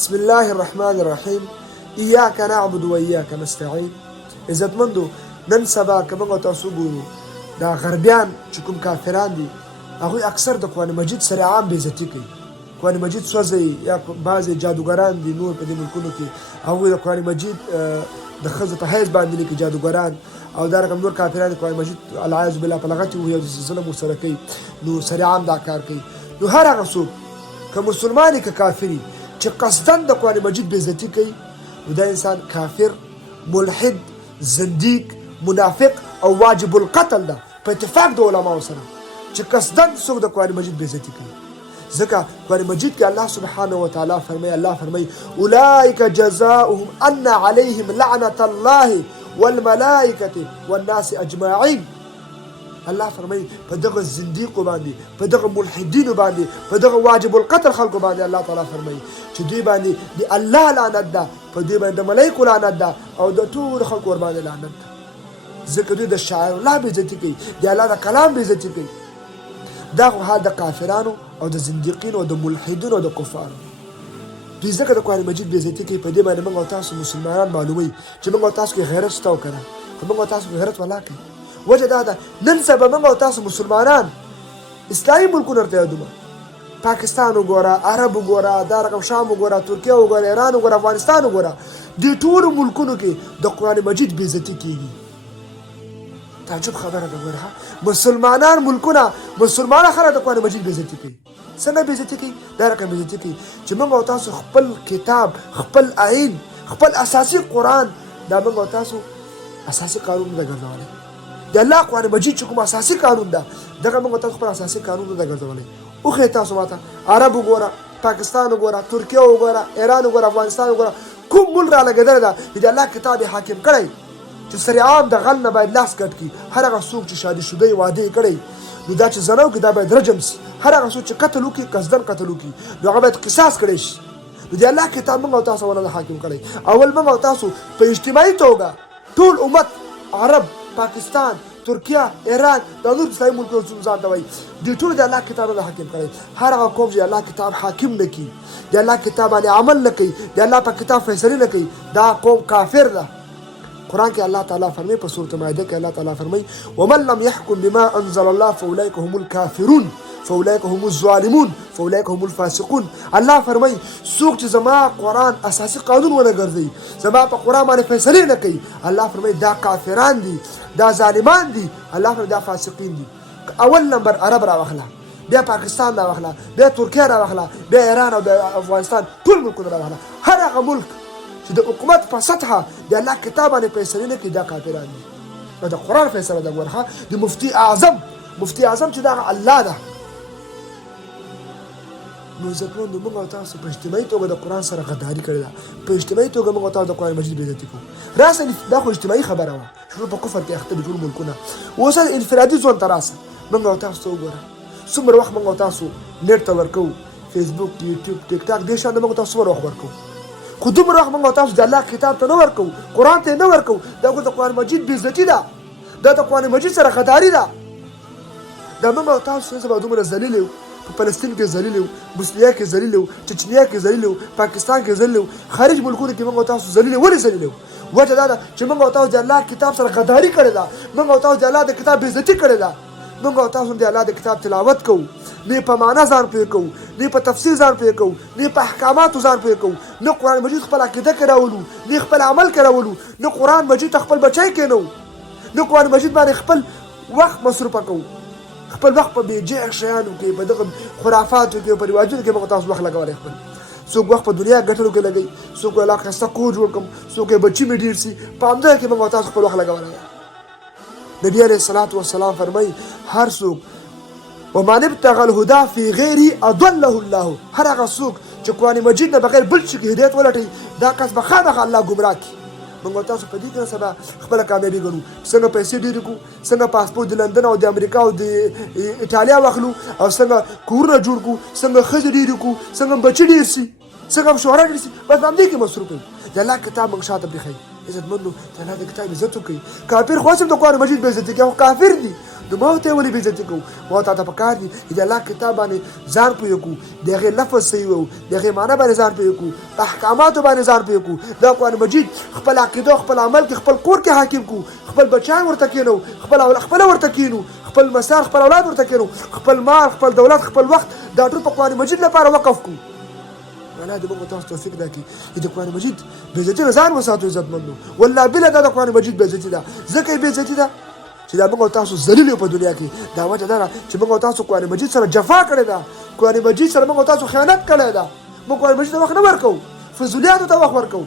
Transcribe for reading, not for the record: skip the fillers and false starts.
بسم الله الرحمن الرحيم. إياك نعبد وإياك نستعين. عزتمندو نن سبا که موږ تاسو ګورو دا غربیان چې کوم کافران دي هغوی اکثر د قرآن مجید سره عام بېعزتي کوي. قرآن مجید سوځوي یا بعضې جادوګران دي نور په دې ملکونو کې هغوی د قرآن مجید د ښځو په حیض باندې لیکي جادوګران او دا رقم نور کافران د قرآن مجید العیاذ بالله په لغت ووایي او ظلم ورسره کوي نو سره عام دا کار کوي. نو هر هغه څوک که مسلمان که کافر چې قصداً د قرآن مجید بېعزتي کوي نو دا انسان کافر، ملحد، زنديق، منافق او واجب القتل ده په اتفاق د علماو سره چې قصداً څوک د قرآن مجید بېعزتي کوي. ځکه قرآن مجید کې الله سبحانه وتعالی فرمایي الله فرمایي اولئک جزاؤهم ان علیهم لعنة الله والملائکة والناس اجمعین. الله فرمایي په دغه زنديقو باندې، په دغه ملحدینو باندې، په دغه واجب القتل خلکو باندې الله تعالی فرمایي چې دوی باندې د الله لعنت ده، په دوی باندې د ملایکو لعنت ده او د ټولو خلکو ور باندې لعنت ده. ځکه دوی د شاعر الله بېعزتي کوي، د الله د کلام بېعزتي کوي. دا خو حال د کافرانو او د زنديقینو او د ملحدینو او د کفارو. دوی ځکه د قرآن مجید بېعزتي کوي. په دې باندې موږ او تاسو مسلمانان معلوموي چې موږ او تاسو کې غیرت شته او که نه، که موږ او تاسو کې غیرت ولا کوي. وجه دا ده نن سبا موږ او تاسو مسلمانان اسلامي ملکونه ورته یادومه، پاکستان وګوره، عرب وګوره، دا رقم شام وګوره، ترکیه وګوره، ایران وګوره، افغانستان وګوره، دې ټولو ملکونو کې د قرآن مجید بېعزتي کېږي. تعجب خبره ده ګوره، مسلمانان ملکونه مسلمانان خلک د قرآن مجید بېعزتي کوي. څنګه بېعزتي کوي؟ دا رقم بېعزتي کوي چې موږ او تاسو خپل کتاب، خپل آیین، خپل اساسي قرآن دا موږ او تاسو اساسي قانون نه ده ګرځولی. د الله قرآن مجید چې کوم اساسي قانون ده دغه موږ تاسو خپل اساسي قانون نه ده ګرځولی. وښیئ تاسو ماته عرب وګوره، پاکستان وګوره، ترکیه وګوره، ایران وګوره، افغانستان وګوره، کوم ملک را لګېدلی ده چې د الله کتاب یې حاکم کړی چې سره عام د غل نه باید لاس کټ کړي. هر هغه څوک چې شادي شده یې واده یې کړی نو دا چې زنا وکړي دا باید رجم سي. هر هغه څوک چې قتل وکړي قصدن قتل وکړي نو هغه باید قصاص کړی شي. نو د الله کتاب موږ او تاسو ولنه حاکم کړی. اول موږ او تاسو په اجتماعي توګه ټول امت عرب، پاکستان، ترکیه، ایران دا نور اسلامي ملکونه ځان ته وایي دوی ټول د الله کتاب نه حاکم کړی. هر هغه قوم چې د الله کتاب حاکم نه کړي، د الله کتاب باندې عمل نه کوي، د الله په کتاب فیصلې نه کوي، دا قوم کافر ده. قرآن کې الله تعالی فرمایي په سورة مائده کې الله تعالی فرمایي ومن لم يحكم بما انزل الله فاولئک هم الكافرون فاولئک هم الظالمون فاولئک هم الفاسقون. الله فرمایي څوک چې زما قرآن اساسي قانون ونه ګرځوي، زما په قرآن باندې فیصلې نه کوي، الله فرمایي دا کافران دي، دا ظالمان دي، الله فرمایي دا فاسقین دي. اول نمبر عرب راوخله، بیا پاکستان راوخله، بیا ترکیه راوخله، بیا ایران او د افغانستان ټول ملکونه راوخله. هر هغه ملک چې د حکومت په سطحه د الله کتاب باندې فیصلې نه کوي دا کافران دي. نو د قرآن فیصله ده ګوره د مفتي اعظم چې دغه الله ده. نو عزتمندو موږ او تاسو په اجتماعي توګه د قرآن سره غداري کړې ده، په اجتماعي توګه موږ او تاسو د قرآن مجید بېعزتي کوو. راسه دا خو اجتماعي خبره وه، شروع په کفر کې اخته دي ټول ملکونه. اوس انفرادي ژوند ته راسه موږ او تاسو ته وګوره څومره وخت موږ او تاسو نیټ ته ورکوو، فیسبوک، یوټیوب، ټیک ټاک دې شیانو موږ تاسو څومره وخت ورکوو. خو دومره وخت موږ او تاسو د الله کتاب ته نه ورکوو، قرآن ته یې نه ورکوو. دا خو د قرآن مجید بېعزتي ده، دا د قرآن مجید سره غداري ده. دا موږ او تاسو نن سبا دومره ذلیل یو، په فلسطین کې ذلیل یو، بوسنیا کې ذلیل یو، چچنیا کې ذلیل یو، پاکستان کې ذلیل یو، خارج ملکونو کې موږ او تاسو ذلیل یو. ولې ذلیل یو؟ وجه دا ده چې موږ او تاسو د الله کتاب سره غداري کړې ده، موږ او تاسو د الله د کتاب بېعزتي کړې ده. موږ او تاسو د الله د کتاب تلاوت کوو، نه په معنا ځان پوه کوو، نه په تفسیر ځان پوه کوو، نه په احکاماتو ځان پوه کوو، نه قرآن مجید خپل عقیده کې راولو، نه خپل عمل کې راولو، نه قرآن مجید خپل بچی کېنو، نه قرآن مجید باندې خپل وخت مصروفه کوو. خپل وخت په بېجایه شیانو کې، په دغه خرافاتو کې، په رواجونو کې موږ تاسو وخت لګولی. خپل څوک وخت په دنیا ګټلو کې لګوي، څوک الله ښایسته کور جوړ کړم، څوک یې بچي مې ډېر سي، په همدغه کې موږ تاسو خپل وخت لګولی. نبي علیه الصلاة والسلام فرمایي هر څوک ومن ابتغى الهدى في غیري اضله الله. هر هغه څوک چې قرآن مجید نه بغیر بل شي کې هدایت ولټوي دا کس به خامخا الله ګمراه کړي. موږ تاسو په دې کې سبا خپله کامیابي ګڼو، څنګه پیسې ډېرې کړو، څنګه پاسپورټ د لندن او د امریکا او د ایټالیا واخلو، او څنګه کورونه جوړ کړو، څنګه ښځې ډېرې کړو، څنګه بچي ډېر سي، څنګه شهرت ډېر سي، بس په همدې کې مصروف وي. د الله کتاب موږ شاته پرېښوي. عزتمندو د الله د کتاب عزت وکړئ. کافر خو هم د قرآن مجید بېعزتي کوي، خو کافر دي نو ما ورته ولې بې عزتي کوو ما ته پکار دي چې د الله کتاب باندې ځان پوه کړو د هغې لفظ صحیح وو د هغې معنی باندې ځان پوه کړو احکاماتو باندې ځان پوه کړو د قرآن مجید خپل عقیده خپل عمل کې خپل کور کې حاکم کړو خپل بچیان ورته کینو خپل ورته کینو خپل مسار خپل اولاد ورته کینو خپل مال خپل دولت خپل وخت دا ټول په قرآن مجید لپاره وقف کړو الله دې موږ تاسو توفیق راکړي چې د قرآن مجید بې عزتي نه ځان وساتو عزتمندو والله بله دا د قرآن مجید بې عزتي ده ځکه یې بې عزتي ده چې دا موږ تاسو ذلیل یو په دنیا کې دا وجه دا ده چې موږ تاسو قرآن مجید سره جفا کړې ده قرآن مجید سره موږ تاسو خیانت کړی ده موږ قرآن مجید ته وخت نه ورکوو فضولیاتو ته وخت ورکوو